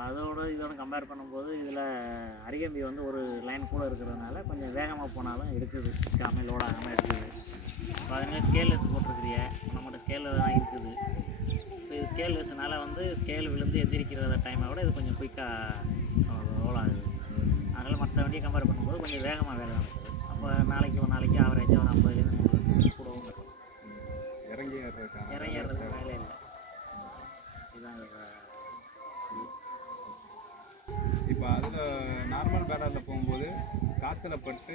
அதோட இதோட கம்பேர் பண்ணும்போது இதில் அரிகம்பி வந்து ஒரு லைன் கூட இருக்கிறதுனால கொஞ்சம் வேகமாக போனாலும் எடுக்குது, நிற்காமல் லோட் ஆகாமல் எடுக்குது. இப்போ அதுமாதிரி ஸ்கேல்லெஸ் போட்டிருக்கிறிய, நம்மகிட்ட ஸ்கேலில் தான் இருக்குது. இப்போ இது ஸ்கேல்லெஸ்னால வந்து ஸ்கேல் விழுந்து எந்திரிக்கிற டைமை விட இது கொஞ்சம் குயிக்காக ரோல் ஆகுது. அதனால் மற்ற வண்டியை கம்பேர் பண்ணும்போது கொஞ்சம் வேகமாக வேலை நடக்குது. அப்போ ஒரு நாளைக்கு ஆவரேஜாக ஒரு 50லேருந்து 100 கூடவும் கட்டலாம். இறங்கி ஏறுறதுக்கு வேலை இல்லை. இதுதான் இப்போ அதில் நார்மல் பேனரில் போகும்போது காற்றுல பட்டு